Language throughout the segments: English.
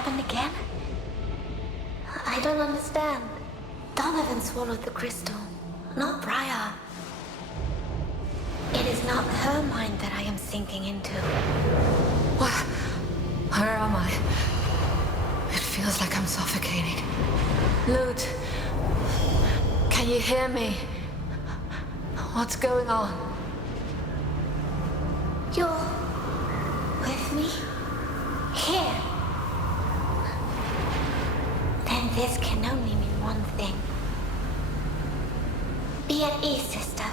happened again? I don't understand. Donovan swallowed the crystal, not Briar. It is not her mind that I am sinking into. Where am I? It feels like I'm suffocating. Lute, can you hear me? What's going on? You're with me? Here. Then this can only mean one thing. Be at ease, sister.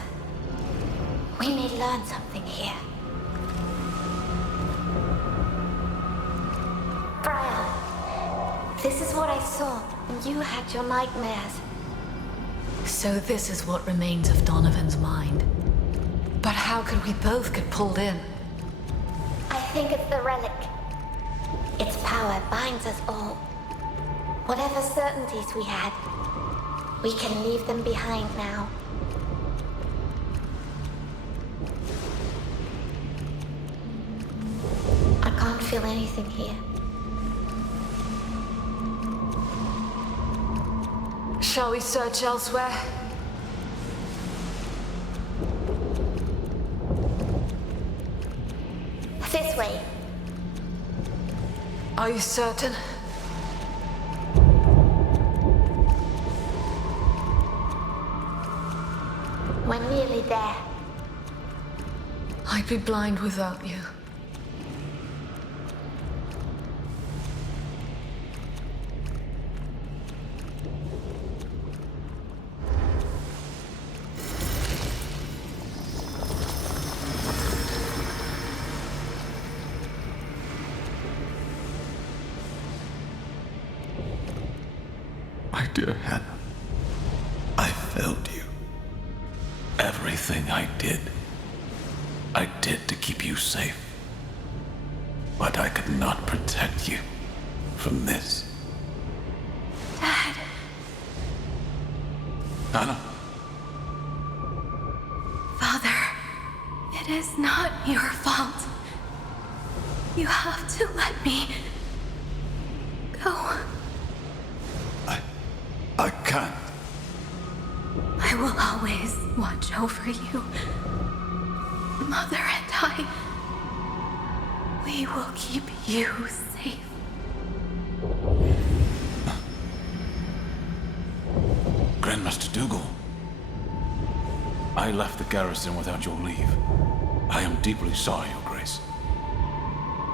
We may learn something here. Brian, this is what I saw when you had your nightmares. So this is what remains of Donovan's mind. But how could we both get pulled in? I think it's the relic. Its power binds us all. Whatever certainties we had, we can leave them behind now. I can't feel anything here. Shall we search elsewhere? This way. Are you certain? We're nearly there. I'd be blind without you. My dear Hannah, I failed you. Everything I did to keep you safe. But I could not protect you from this. Dad. Hannah? Father, it is not your fault. You have to let me go. I can't. I will always watch over you. Mother and I, we will keep you safe. Grandmaster Dougal. I left the garrison without your leave. I am deeply sorry, Your Grace.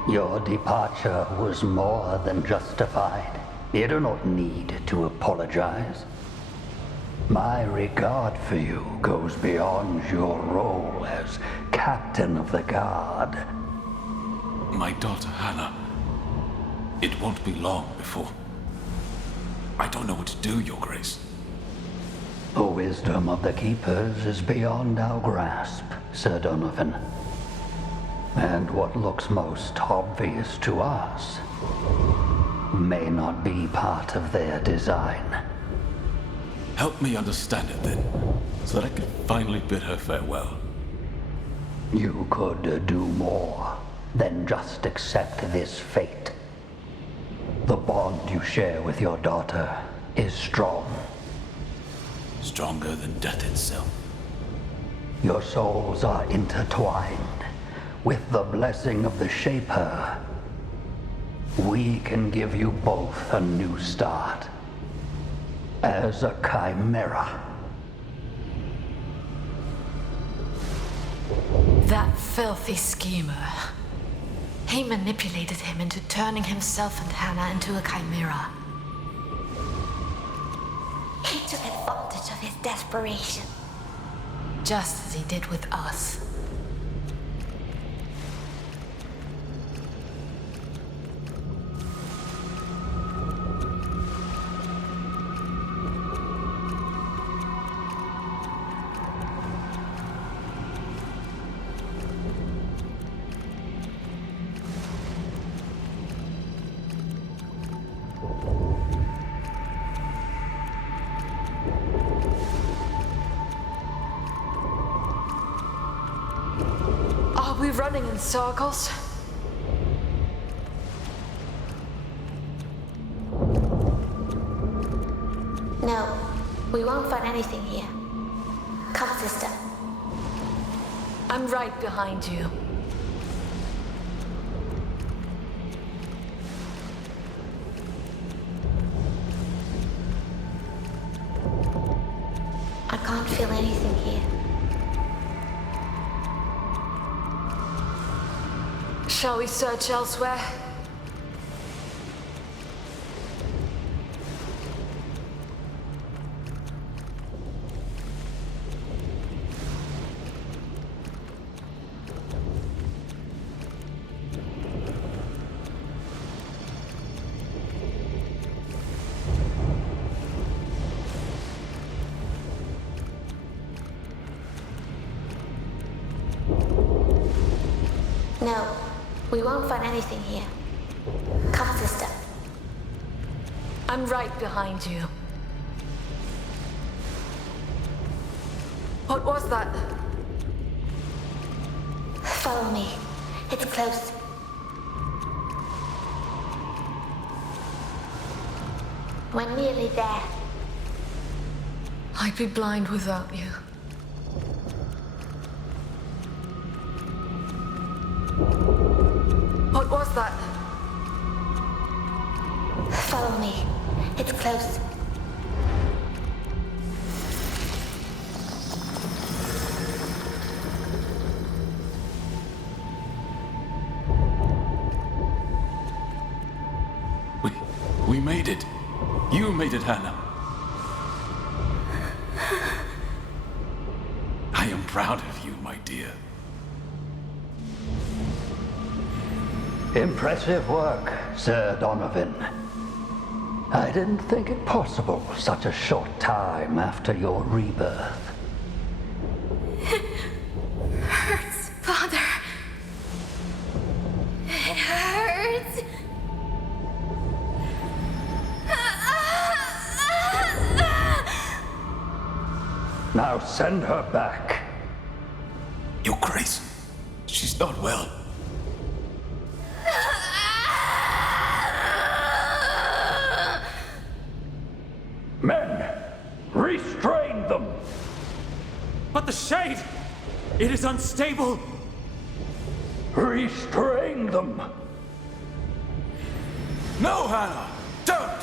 Your departure was more than justified. You do not need to apologize. My regard for you goes beyond your role as captain of the guard. My daughter, Hannah. It won't be long before... I don't know what to do, Your Grace. The wisdom of the Keepers is beyond our grasp, Sir Donovan. And what looks most obvious to us may not be part of their design. Help me understand it then, so that I can finally bid her farewell. You could do more than just accept this fate. The bond you share with your daughter is strong. Stronger than death itself. Your souls are intertwined. With the blessing of the Shaper, we can give you both a new start. As a chimera. That filthy schemer. He manipulated him into turning himself and Hannah into a chimera. He took advantage of his desperation. Just as he did with us. Are we running in circles? No, we won't find anything here. Come, sister. I'm right behind you. I can't feel anything here. Shall we search elsewhere? No, we won't find anything here. Come, sister. I'm right behind you. What was that? Follow me. It's close. We're nearly there. I'd be blind without you. What was that? Follow me. It's close. We made it. You made it, Hannah. I am proud of you, my dear. Impressive work, Sir Donovan. I didn't think it possible such a short time after your rebirth. Hurts, Father. It hurts. Now send her back. Your Grace, she's not well. Men, restrain them! But the shade! It is unstable! Restrain them! No, Hannah! Don't!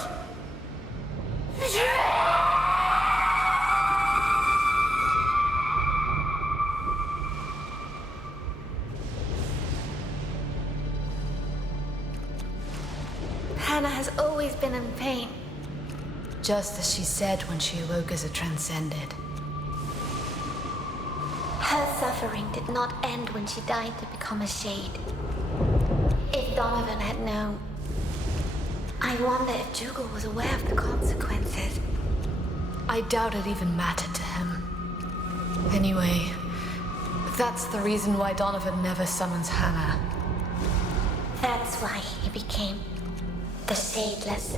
Hannah has always been in pain. Just as she said when she awoke as a transcended. Her suffering did not end when she died to become a shade. If Donovan had known, I wonder if Dougal was aware of the consequences. I doubt it even mattered to him. Anyway, that's the reason why Donovan never summons Hannah. That's why he became the Shadeless.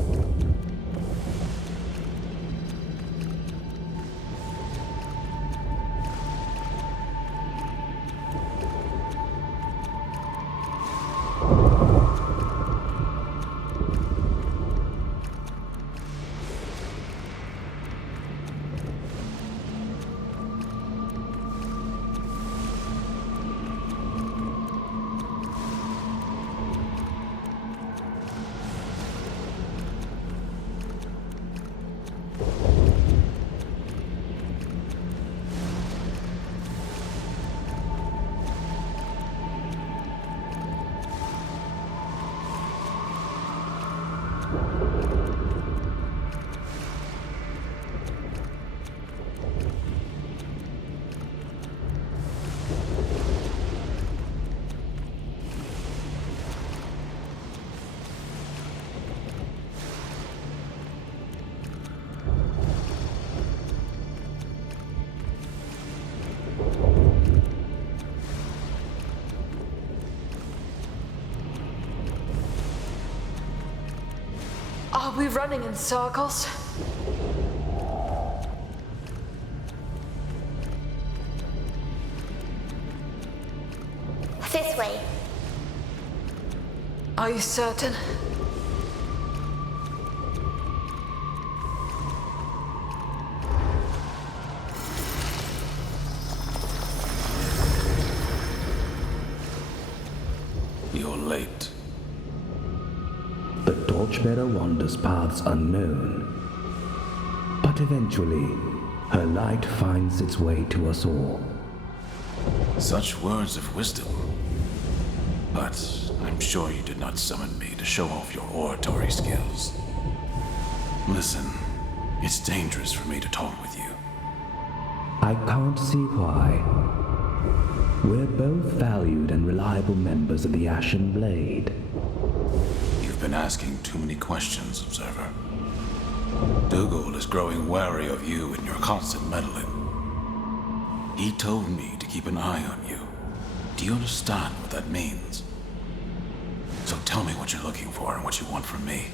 Are we running in circles? This way. Are you certain? late. The torchbearer wanders paths unknown, but eventually, her light finds its way to us all. Such words of wisdom. But I'm sure you did not summon me to show off your oratory skills. Listen, it's dangerous for me to talk with you. I can't see why. We're both valued and reliable members of the Ashen Blade. You've been asking too many questions, Observer. Dougal is growing wary of you and your constant meddling. He told me to keep an eye on you. Do you understand what that means? So tell me what you're looking for and what you want from me.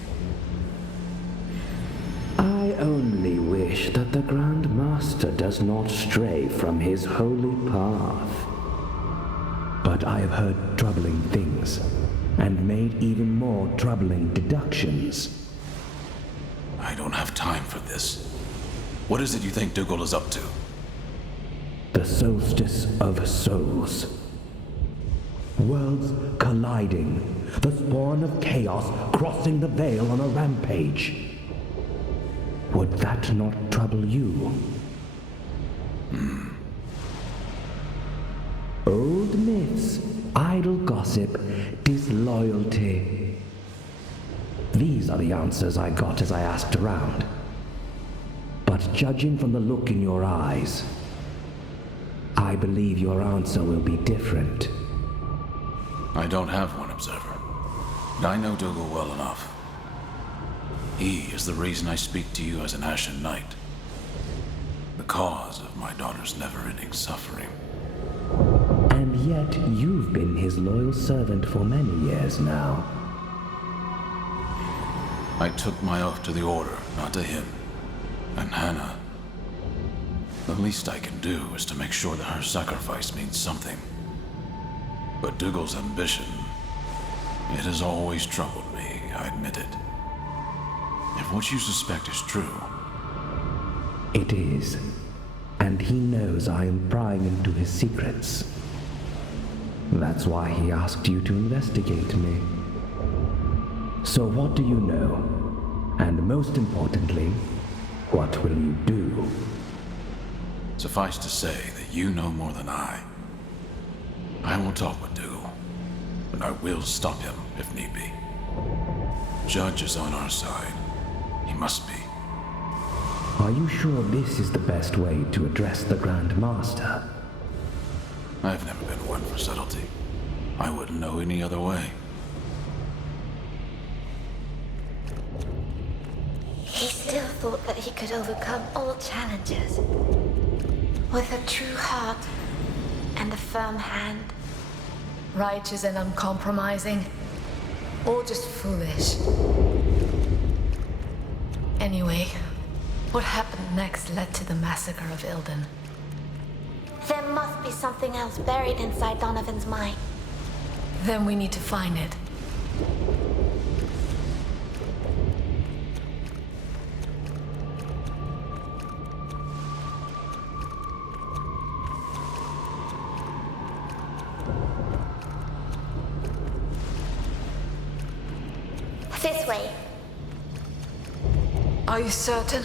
I only wish that the Grand Master does not stray from his holy path. But I have heard troubling things, and made even more troubling deductions. I don't have time for this. What is it you think Dougal is up to? The Soulstice of Souls. Worlds colliding, the spawn of chaos crossing the veil on a rampage. Would that not trouble you? Old myths, idle gossip, disloyalty. These are the answers I got as I asked around. But judging from the look in your eyes, I believe your answer will be different. I don't have one, Observer. And I know Dougal well enough. He is the reason I speak to you as an Ashen Knight. The cause of my daughter's never-ending suffering. And yet you've been his loyal servant for many years now. I took my oath to the Order, not to him. And Hannah. The least I can do is to make sure that her sacrifice means something. But Dougal's ambition, it has always troubled me, I admit it. If what you suspect is true... It is. And he knows I am prying into his secrets. That's why he asked you to investigate me. So what do you know? And most importantly, what will you do? Suffice to say that you know more than I. I will talk with Dougal, and I will stop him if need be. Judge is on our side. He must be. Are you sure this is the best way to address the Grand Master? I've never been one for subtlety. I wouldn't know any other way. He still thought that he could overcome all challenges. With a true heart and a firm hand. Righteous and uncompromising, or just foolish. Anyway, what happened next led to the massacre of Ilden. There must be something else buried inside Donovan's mind. Then we need to find it. This way. Are you certain?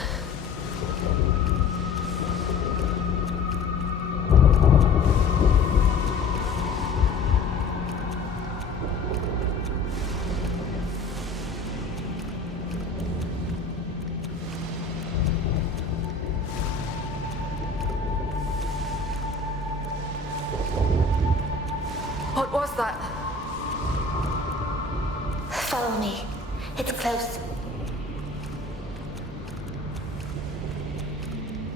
What was that? Follow me. It's close.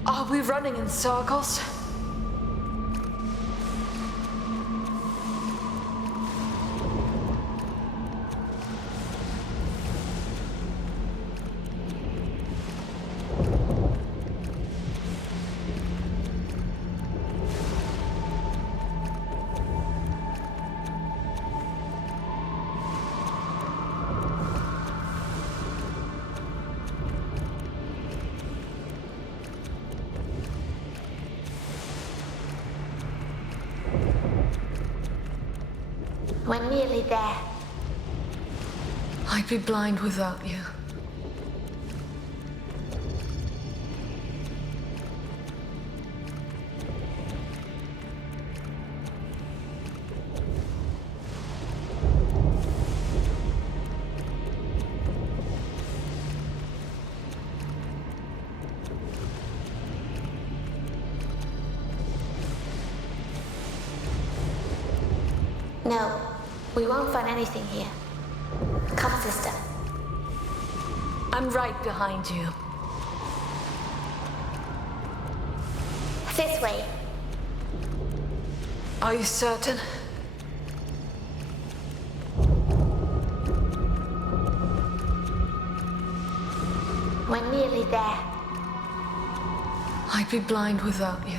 Are we running in circles? We're nearly there. I'd be blind without you. No, we won't find anything here. Come, sister. I'm right behind you. This way. Are you certain? We're nearly there. I'd be blind without you.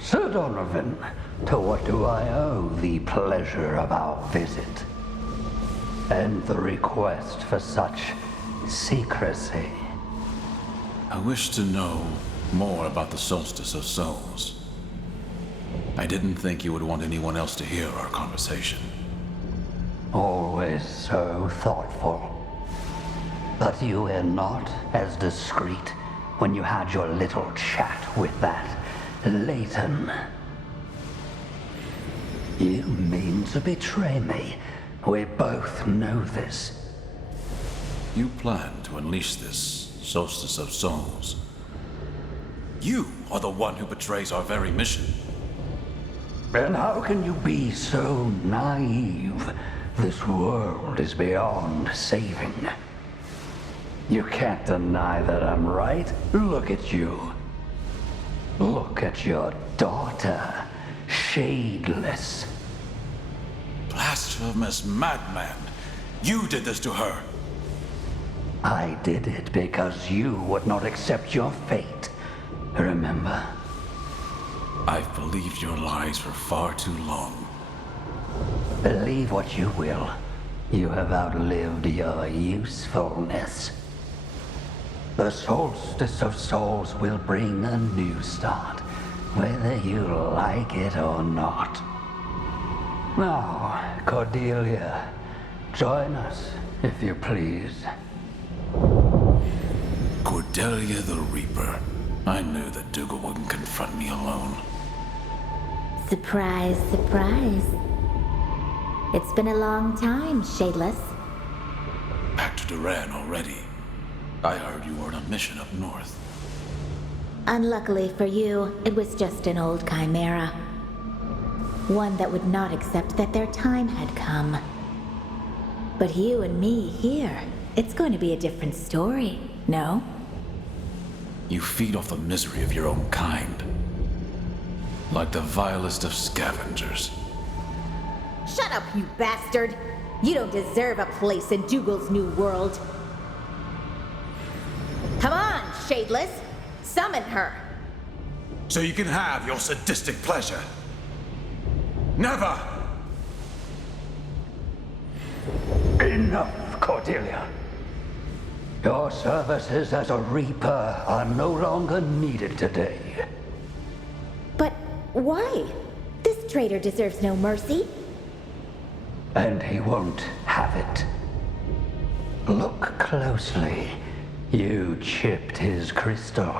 Sir Donovan, to what do I owe the pleasure of our visit? And the request for such secrecy? I wish to know more about the Soulstice of Souls. I didn't think you would want anyone else to hear our conversation. Always so thoughtful. But you were not as discreet when you had your little chat with that Leighton. You mean to betray me? We both know this. You plan to unleash this Soulstice of Souls. You are the one who betrays our very mission. And how can you be so naive? This world is beyond saving. You can't deny that I'm right. Look at you. Look at your daughter, shadeless. Blasphemous madman! You did this to her! I did it because you would not accept your fate. Remember? I've believed your lies for far too long. Believe what you will. You have outlived your usefulness. The Soulstice of Souls will bring a new start, whether you like it or not. Now, Cordelia, join us, if you please. Cordelia the Reaper. I knew that Dougal wouldn't confront me alone. Surprise, surprise. It's been a long time, Shadeless. Back to Duran already. I heard you were on a mission up north. Unluckily for you, it was just an old chimera. One that would not accept that their time had come. But you and me here, it's going to be a different story, no? You feed off the misery of your own kind. Like the vilest of scavengers. Shut up, you bastard! You don't deserve a place in Dougal's new world. Come on, Shadeless! Summon her! So you can have your sadistic pleasure. Never! Enough, Cordelia. Your services as a Reaper are no longer needed today. But why? This traitor deserves no mercy. And he won't have it. Look closely. You chipped his crystal.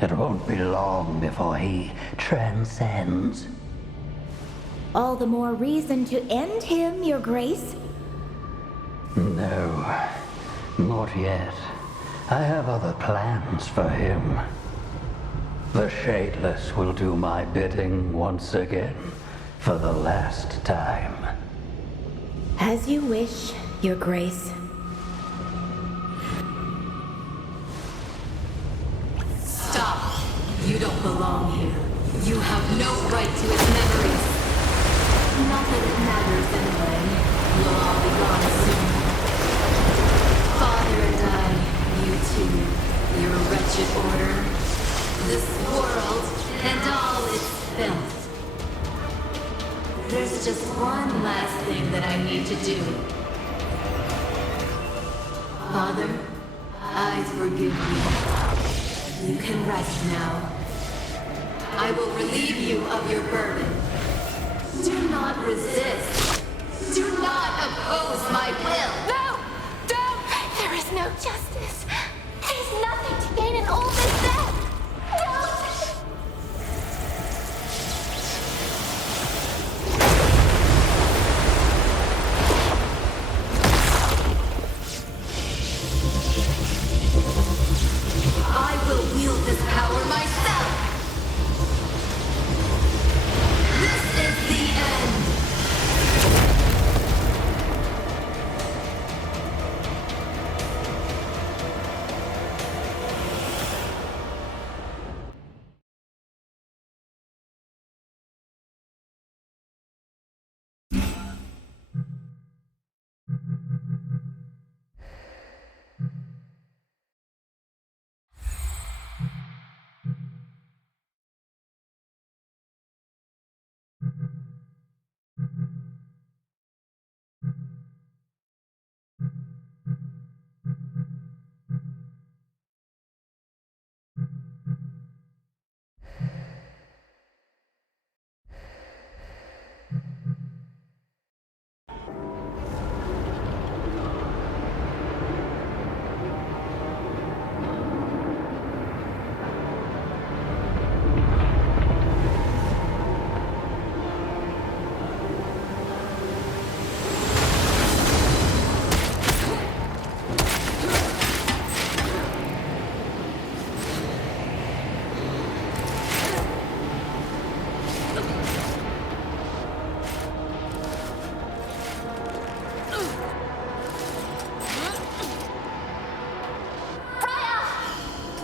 It won't be long before he transcends. All the more reason to end him, Your Grace. No, not yet. I have other plans for him. The Shadeless will do my bidding once again, for the last time. As you wish, Your Grace. Stop! You don't belong here. You have no right to its memories. Not that it matters anyway. We'll all be gone soon. Father and I, you two, your wretched order, this world, and all its filth. There's just one last thing that I need to do. Father, I forgive you. You can rest now. I will relieve you of your burden. Do not resist. Do not oppose my will. No! Don't! There is no justice. There's nothing to gain in all this death. Don't! I will wield this power myself. This is the end.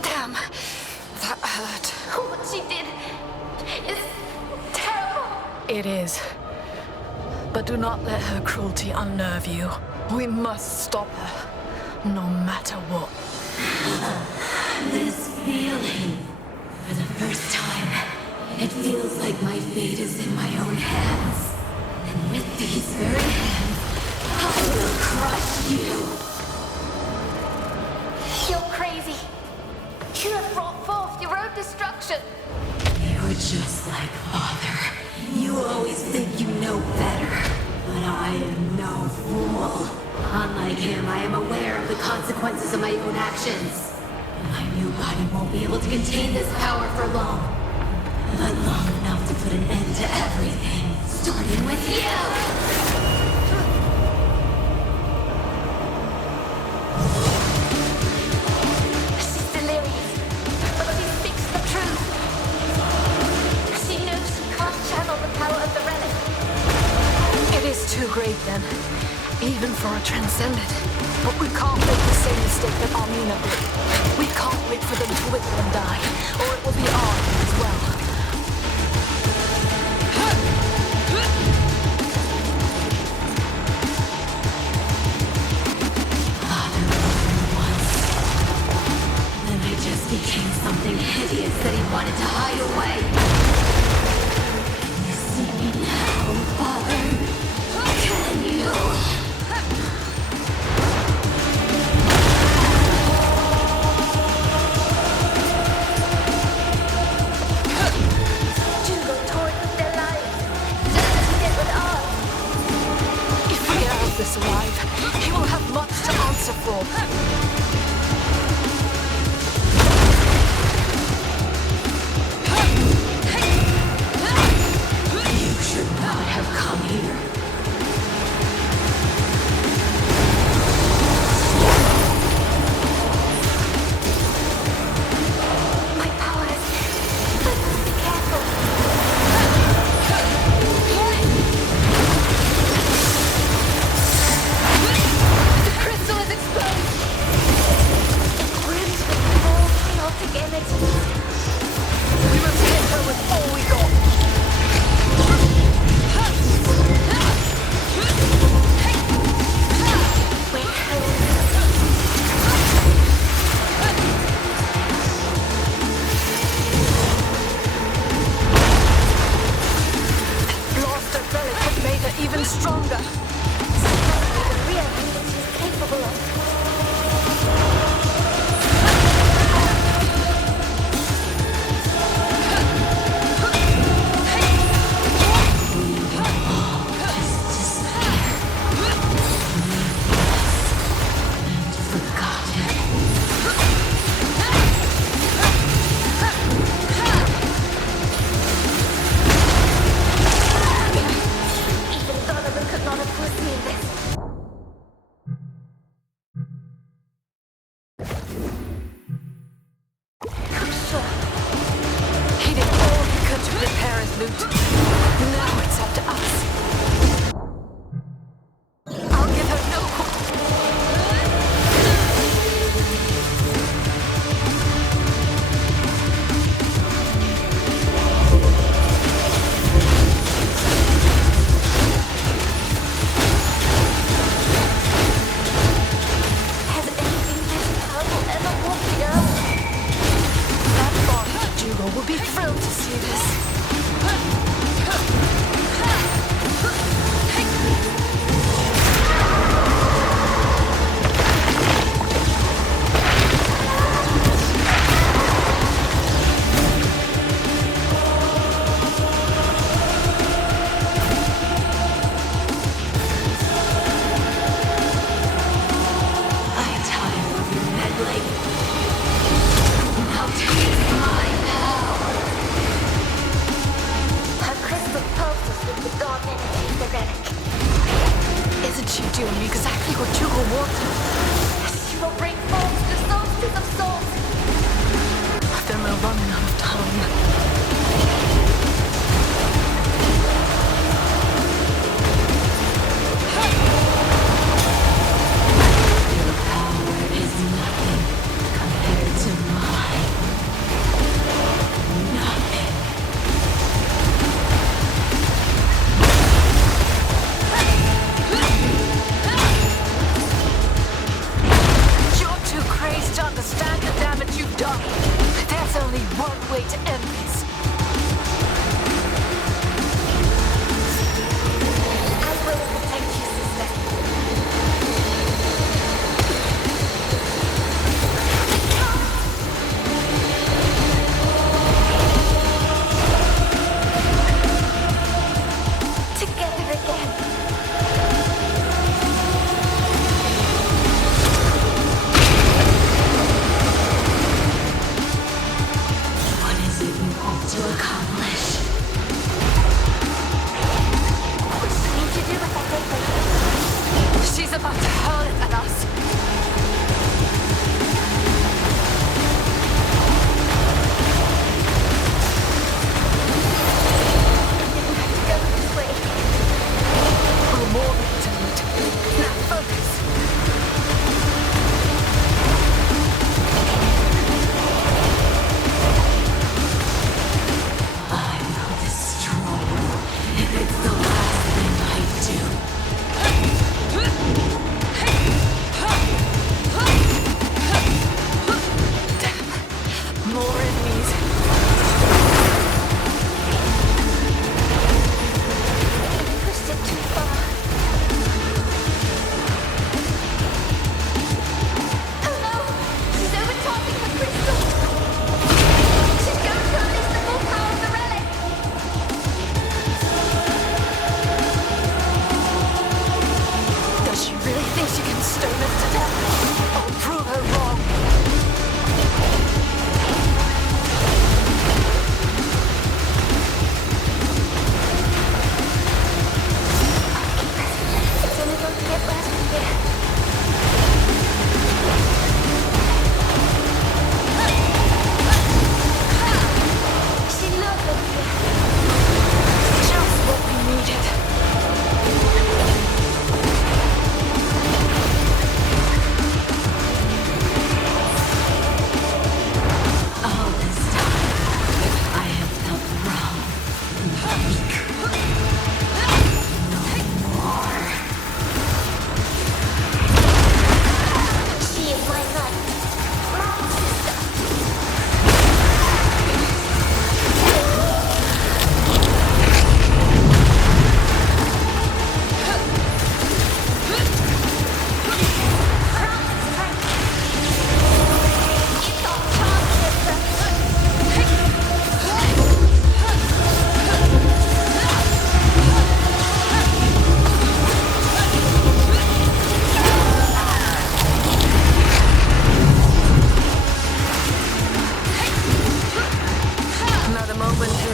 Damn. That hurt. What she did is terrible. It is. But do not let her cruelty unnerve you. We must stop her, no matter what. This feeling. For the first time, it feels like my fate is in my own hands. And with these very hands, I will crush you. You're crazy. You have brought forth your own destruction. You're just like Father. You always think you know better. But I am no fool. Unlike him, I am aware of the consequences of my own actions. My new body won't be able to contain this power for long. But long enough to put an end to everything. Starting with you! She's delirious, but she speaks the truth. She knows she can't channel the power of the relic. It is too great then, even for a transcendent. But we can't make the same mistake that Armina did. We can't wait for them to wither and die, or it will be our end as well. Father warned once. Then I just became something hideous that he wanted to hide away. Can you see me now, Father? Can you? This alive, he will have much to answer for. You should not stronger. The real thing that she's capable of. Even Donovan could not have foreseen this. I'm sure. He did all he could to repair his loot. Now it's up to us. I'll give her no quarter. Has anything this powerful ever walked the earth? That body duo will be thrilled to see this. I'm tired of your meddling. Now taste my power. Her crystal pulses with the dark energy of the relic. Isn't she doing exactly what Dougal wanted? She will bring forth the solstice of souls. Then we're running out of time. Your power is nothing compared to mine. Nothing. You're too crazed to understand the damage you've done. There's only one way to end this. I will protect you, sister. Together again. What is it you hope to accomplish? What do you need to do with that gateway? She's about to hurl it at us. Go this way. We're more than determined. Now focus.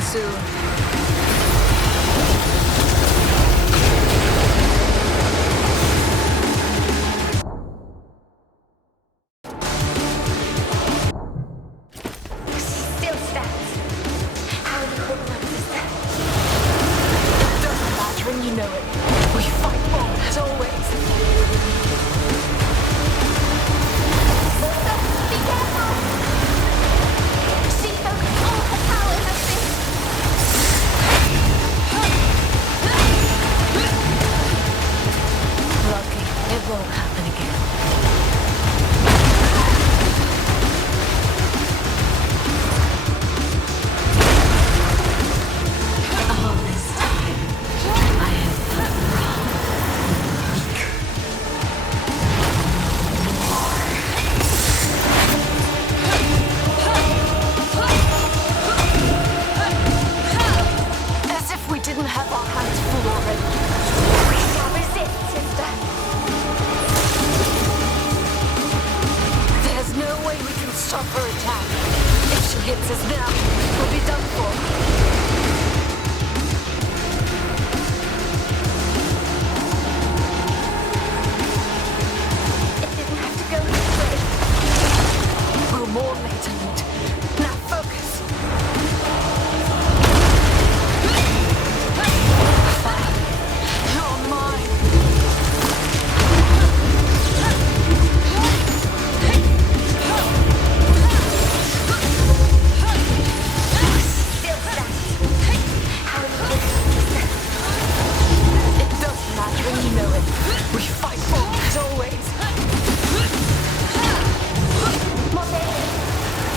soon. Still stands. How are you holding up, sister? Doesn't matter and you know it. We fight on as always. Sister, be careful! She focused all her powers on this. Lucky, it won't happen again. All this time, I have felt wrong. As if we didn't have our hands full already. We shall resist, sister. There's no way we can stop her attack. If she hits us now, we'll be done for. It didn't have to go this way. We'll mourn later, Newt. Now focus. Fine. You're mine. Still stands. How are you doing, sister? It doesn't matter and you know it. We fight on as always. More daily.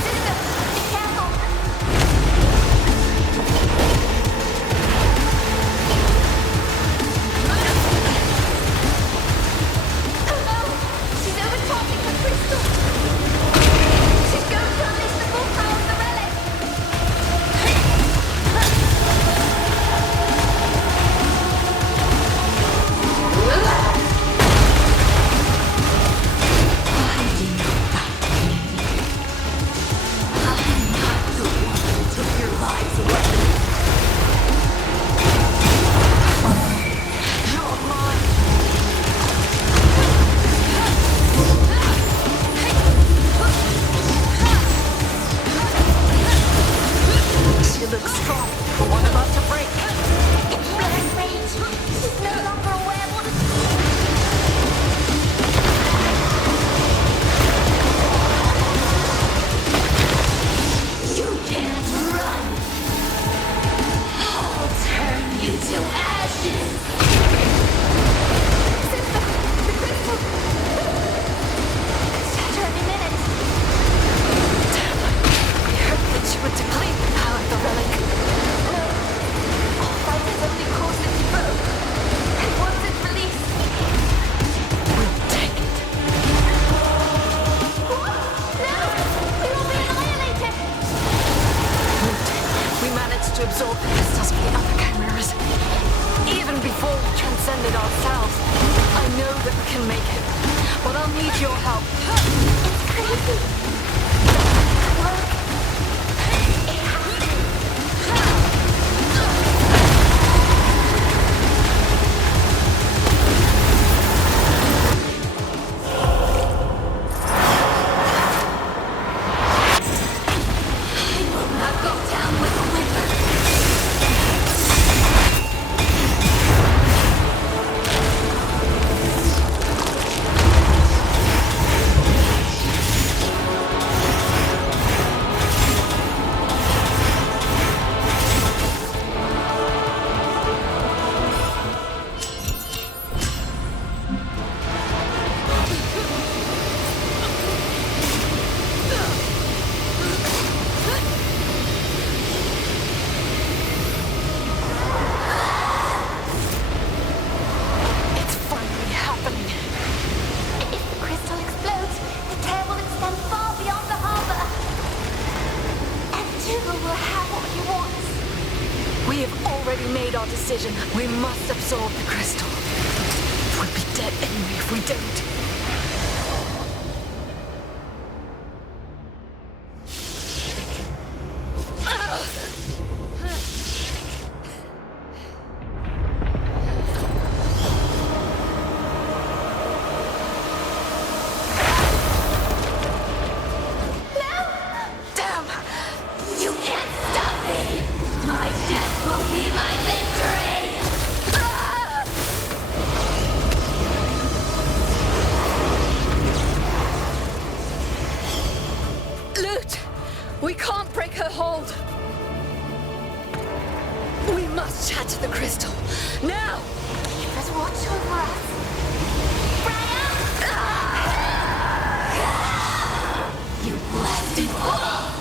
Sister, be careful. Oh no! She's overtopping the crystal. She's going to unleash the full power of the relic. Why do you fight me? I'm not the one who took your lives away. You're mine. She looks strong, but what about to break? Blind rage. She's no longer aware what is. You can't run. I'll turn you to ashes. Sister, the crystal. Could shatter any minute. We heard that she would deplete the power of the relic. No. Our fighters only caused it to grow. And once it's released. We'll take it. What? No! We will be annihilated! We managed to absorb the crystals for the other chimeras. Even before we transcended ourselves, I know that we can make it. But I'll need your help. It's crazy. Work. It has to. I will not go down with a whimper. It's finally happening. If the crystal explodes, the tear will extend far beyond the harbor. And Dougal will have what he wants. We have already made our decision. We must absorb the crystal. We'll be dead anyway if we don't. must shatter the crystal. Now! Keep us watch over us. You blasted fool!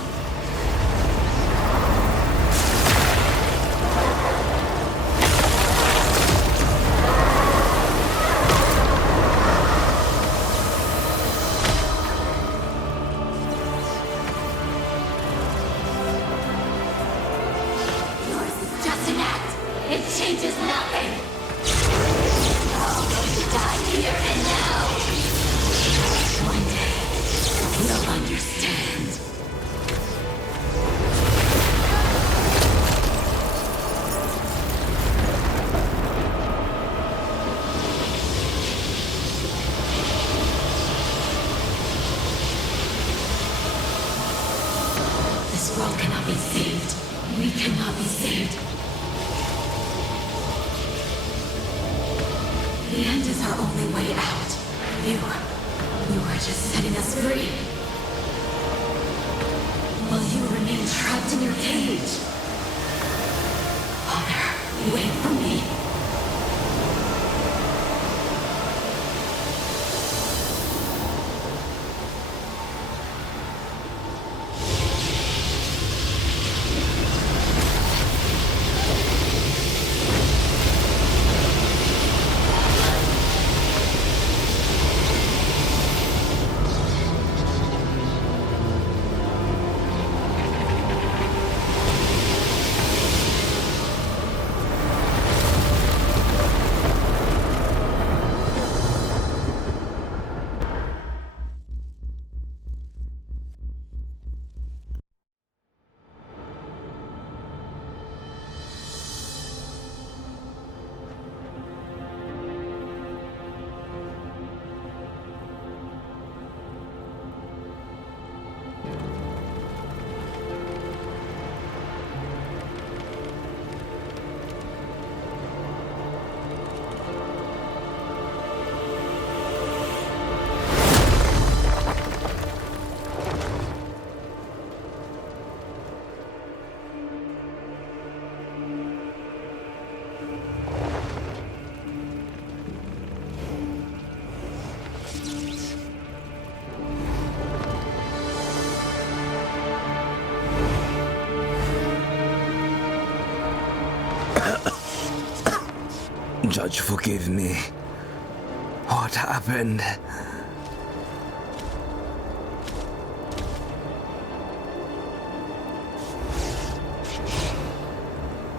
Yours is just an act. It changes nothing. You're all going to die here and now. One day, you'll understand. This world cannot be saved. We cannot be saved. The end is our only way out. You are just setting us free. While you remain trapped in your cage. Father, wait for me. Judge, forgive me. What happened?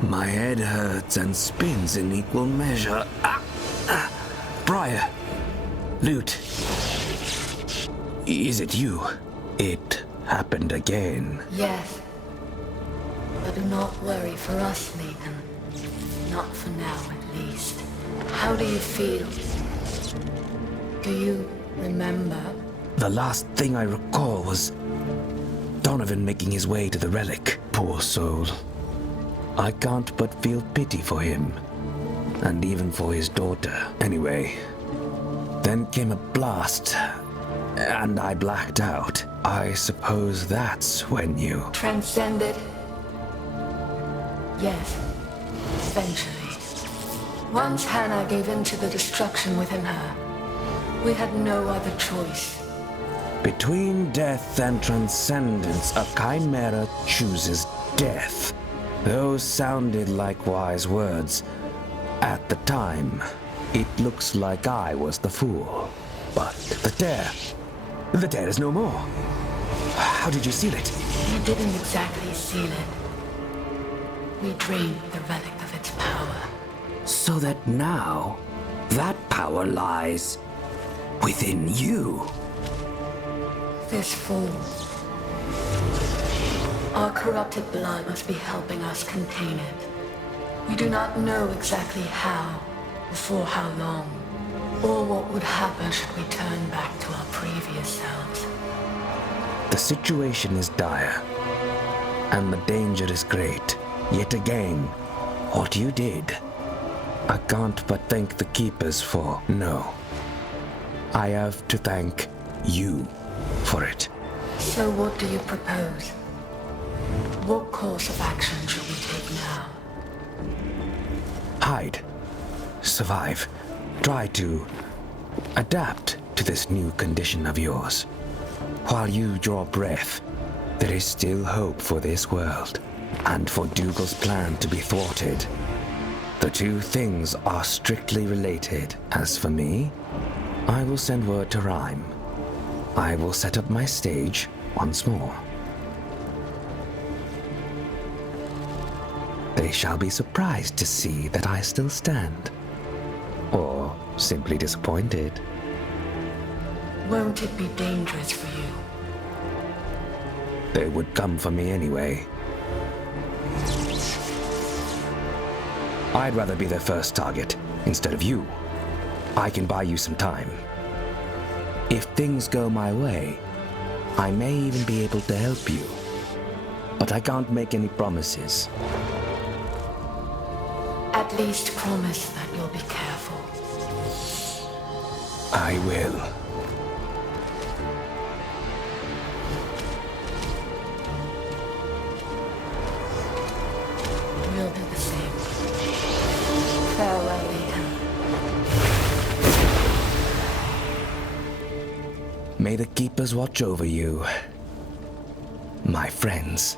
My head hurts and spins in equal measure. Briar! Lute! Is it you? It happened again. Yes. But do not worry for us, Nathan. Not for now, at least. How do you feel? Do you remember? The last thing I recall was Donovan making his way to the relic. Poor soul. I can't but feel pity for him. And even for his daughter. Anyway, then came a blast, and I blacked out. I suppose that's when you... Transcended? Yes. Eventually. Once Hannah gave in to the destruction within her, we had no other choice. Between death and transcendence, a chimera chooses death. Those sounded like wise words. At the time, it looks like I was the fool. But the tear is no more. How did you seal it? We didn't exactly seal it. We drained the relic of its power. So that now, that power lies within you. This fall, our corrupted blood must be helping us contain it. We do not know exactly how, or for how long, or what would happen should we turn back to our previous selves. The situation is dire, and the danger is great. Yet again, what you did, I can't but thank the Keepers for. No, I have to thank you for it. So what do you propose? What course of action should we take now? hide, survive, try to adapt to this new condition of yours. While you draw breath, there is still hope for this world, and for Dougal's plan to be thwarted. The two things are strictly related. As for me, I will send word to Rhyme. I will set up my stage once more. They shall be surprised to see that I still stand. Or simply disappointed. Won't it be dangerous for you? They would come for me anyway. I'd rather be their first target instead of you. I can buy you some time. If things go my way, I may even be able to help you. But I can't make any promises. At least promise that you'll be careful. I will. We'll do the same. Farewell, Ethan. May the Keepers watch over you, my friends.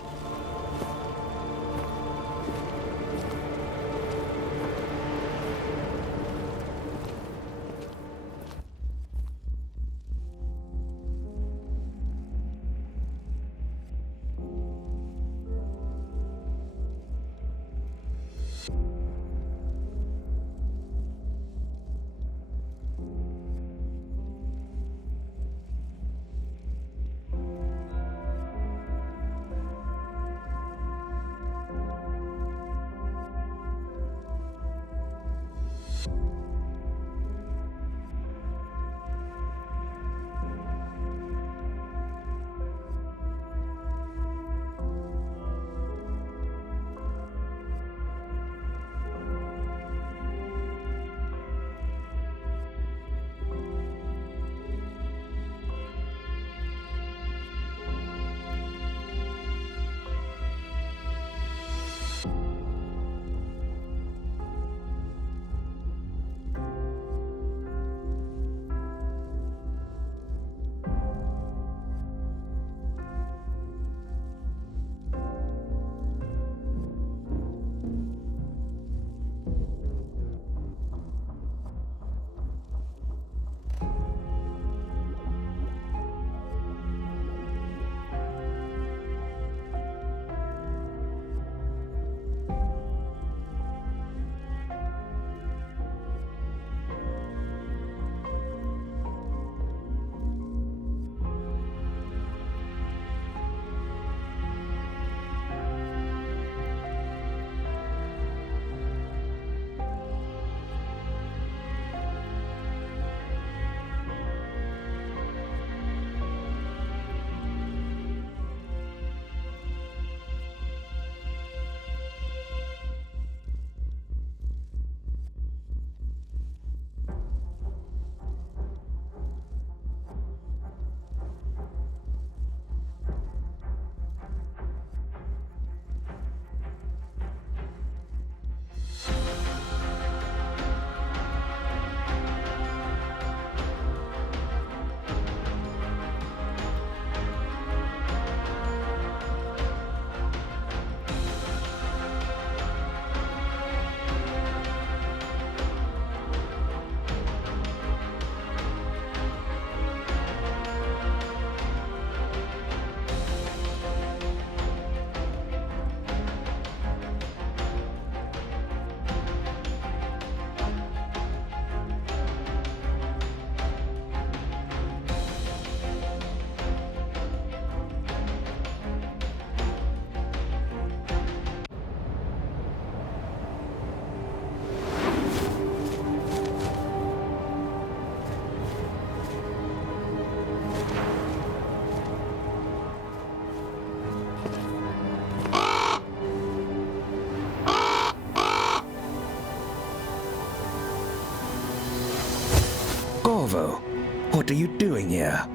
What are you doing here?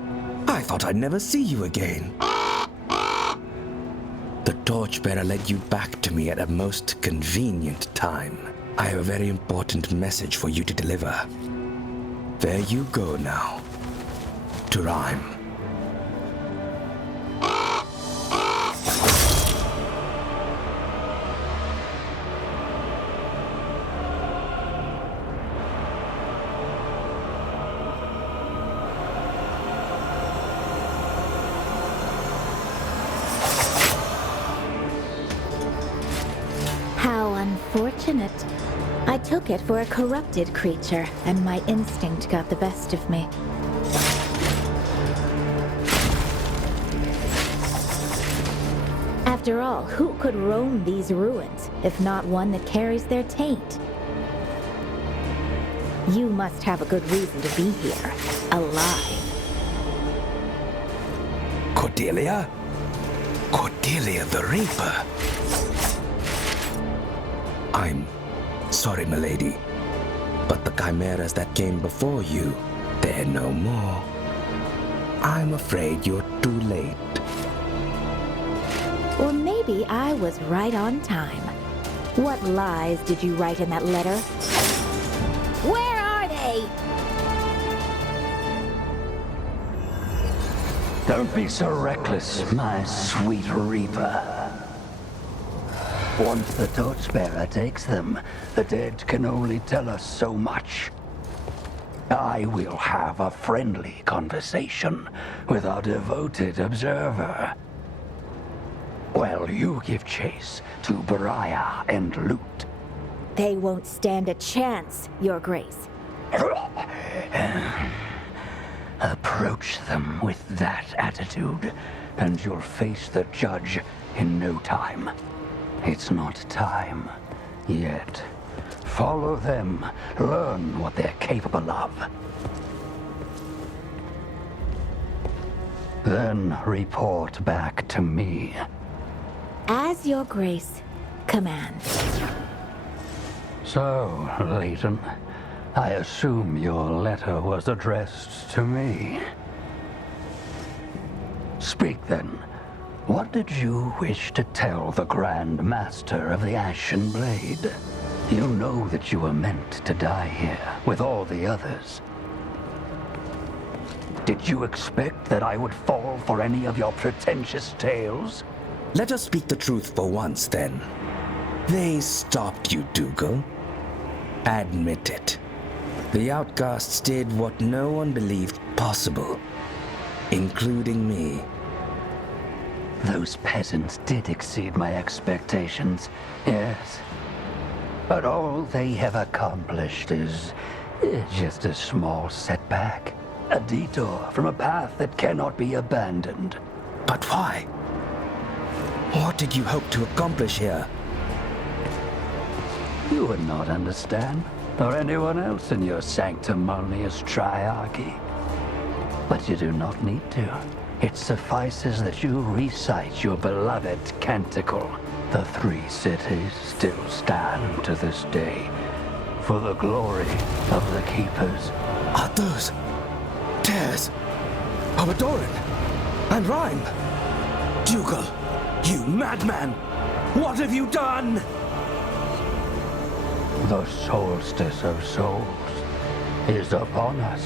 I thought I'd never see you again. The torchbearer led you back to me at a most convenient time. I have a very important message for you to deliver. There you go now. To Rhyme. How unfortunate. I took it for a corrupted creature, and my instinct got the best of me. After all, who could roam these ruins, if not one that carries their taint? You must have a good reason to be here, alive. Cordelia? Cordelia the Reaper? I'm sorry, milady, but the chimeras that came before you, they're no more. I'm afraid you're too late. Or maybe I was right on time. What lies did you write in that letter? Where are they? Don't be so reckless, my sweet Reaper. Once the torchbearer takes them, the dead can only tell us so much. I will have a friendly conversation with our devoted observer. While you give chase to Beriah and Loot. They won't stand a chance, Your Grace. Approach them with that attitude, and you'll face the judge in no time. It's not time yet. Follow them, learn what they're capable of. Then report back to me. As Your Grace commands. So, Leighton, I assume your letter was addressed to me. Speak then. What did you wish to tell the Grand Master of the Ashen Blade? You know that you were meant to die here with all the others. Did you expect that I would fall for any of your pretentious tales? Let us speak the truth for once, then. They stopped you, Dougal. Admit it. The outcasts did what no one believed possible, including me. Those peasants did exceed my expectations, yes. But all they have accomplished is just a small setback. A detour from a path that cannot be abandoned. But why? What did you hope to accomplish here? You would not understand, or anyone else in your sanctimonious triarchy. But you do not need to. It suffices that you recite your beloved canticle. The 3 cities still stand to this day, for the glory of the Keepers. Are those Tears, Abadoran, and Rhyme? Dougal, you madman! What have you done? The Soulstice of Souls is upon us.